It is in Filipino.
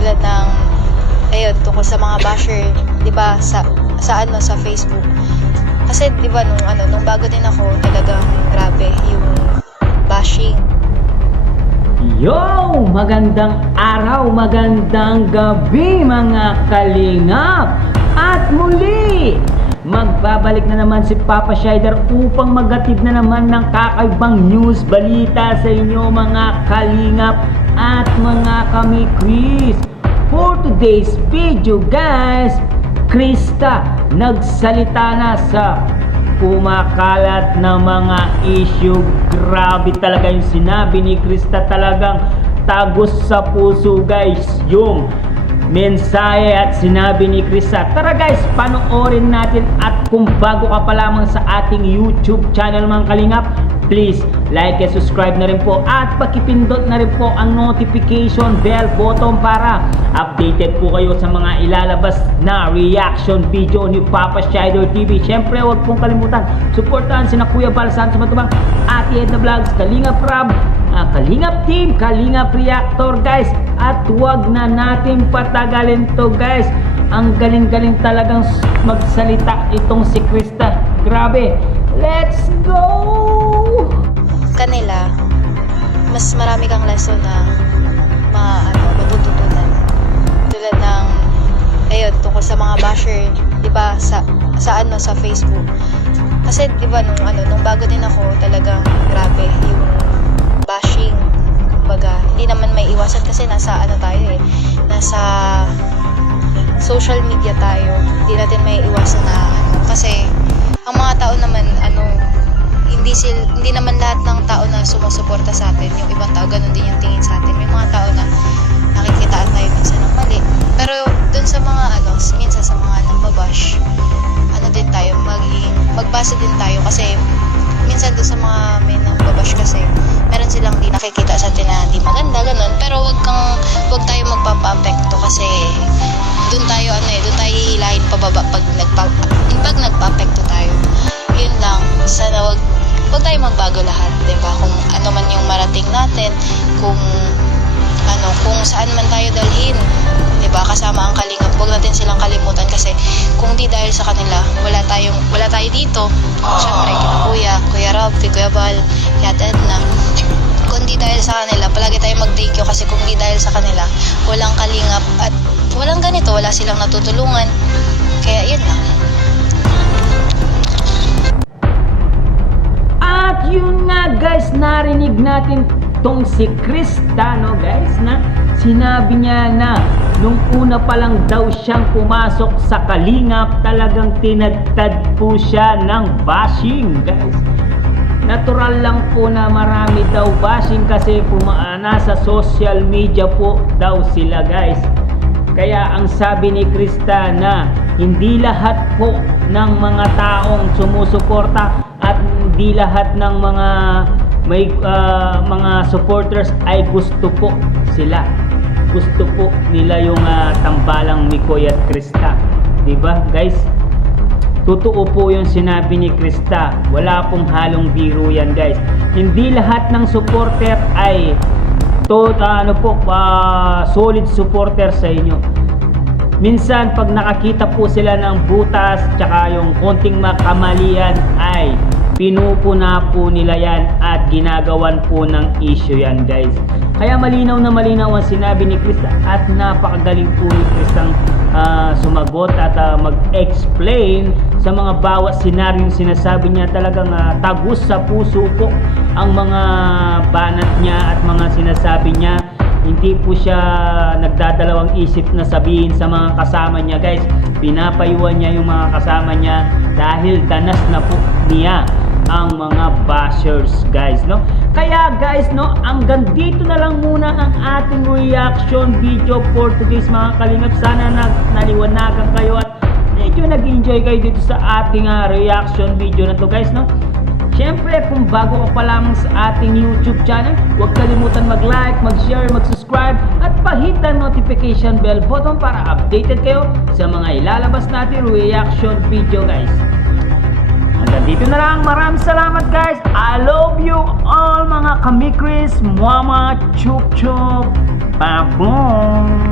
Tulad ng, ayun, tungkol sa mga basher, di ba, sa Facebook. Kasi di ba nung bago din ako, talagang grabe yung bashing. Yo! Magandang araw, magandang gabi mga kalingap! At muli, magbabalik na naman si Papa Shider upang maghatid na naman ng kakaibang news, balita sa inyo mga kalingap at mga kami-Chris. For today's video guys, Krista nagsalita na sa kumakalat na mga issue. Grabe talaga yung sinabi ni Krista, talagang tagos sa puso guys yung mensahe at sinabi ni Krista. Tara guys, panoorin natin, at kung bago ka pa lamang sa ating YouTube channel mga kalingap, please like and subscribe na rin po at pakipindot na rin po ang notification bell button para updated po kayo sa mga ilalabas na reaction video ni Papa Shider TV. Syempre huwag pong kalimutan suportahan sina Kuya Bal Santos Matubang, Ate Edna Vlogs, Kalingap Rab, Kalingap Team, Kalingap Reactor guys. At huwag na natin patagalin to guys, ang galing-galing talagang magsalita itong si Krista. Grabe, let's go! Kanila, mas marami kang lesson na matututunan. Tulad ng, ayun, tungkol sa mga basher, di ba, sa Facebook. Kasi di ba nung bago din ako, talagang grabe yung bashing. Kumbaga, hindi naman may iwasan kasi nasa nasa social media tayo. Hindi natin may iwasan na kasi ang mga tao naman hindi naman lahat ng tao na sumusuporta sa atin. Yung ibang tao ganun din yung tingin sa atin. May mga tao na nakikitaan tayo minsan ng mali. Pero dun sa mga minsan sa mga nambabash, din tayo, magbasa din tayo kasi minsan dun sa mga may nambabash kasi meron silang di nakikita sa atin na di maganda, ganun. Pero wag tayo magpapa-apekto kasi dun tayo hihilahin pababa pag nagpa-apekto tayo. Yun lang, sana wag tayo magbago lahat, 'di ba? Kung ano man yung marating natin, kung saan man tayo dalhin, 'di ba? Kasama ang kalingap, wag natin silang kalimutan kasi kung di dahil sa kanila, wala tayo dito. Syempre kina Kuya Rob, Kuya Bal, Ate Edna. Kung di dahil sa kanila, palagi tayong mag-thank you kasi kung di dahil sa kanila, walang kalingap at walang ganito, wala silang natutulungan. Kaya yun lang. At yun nga guys, narinig natin tong si Krista, no guys, na sinabi niya na nung una pa lang daw siyang pumasok sa kalingap, talagang tinadtad po siya ng bashing guys. Natural lang po na marami daw bashing kasi nasa social media po daw sila guys. Kaya ang sabi ni Krista na hindi lahat po ng mga taong sumusuporta at hindi lahat ng mga supporters ay gusto po sila. Gusto po nila yung tambalang Mikoy at Krista. 'Di ba, guys? Totoo po yung sinabi ni Krista. Wala pong halong biro yan, guys. Hindi lahat ng supporter ay solid supporter sa inyo. Minsan pag nakakita po sila ng butas tsaka yung konting makamalian ay pinupuna po nila yan at ginagawan po ng issue yan guys. Kaya malinaw na malinaw ang sinabi ni Krista at napakagaling po ni Kristang sumagot at mag-explain sa mga bawat senaryong sinasabi niya. Talagang tagus sa puso po ang mga banat niya at mga sinasabi niya. Hindi po siya nagdadalawang isip na sabihin sa mga kasama niya guys. Pinapayuhan niya yung mga kasama niya dahil danas na po niya ang mga bashers guys, no? Kaya guys, no, hanggang dito na lang muna ang ating reaction video for today's mga kalingap. Sana naliwanagan kayo at medyo nag-enjoy kayo dito sa ating reaction video na to guys, no? Siyempre, kung bago ka pa lamang sa ating YouTube channel, huwag kalimutan mag-like, mag-share, mag-subscribe at pahit ang notification bell button para updated kayo sa mga ilalabas natin reaction video guys. Hanggang dito na lang. Maraming salamat guys. I love you all mga kami-Chris. Mama chup chup. Babong.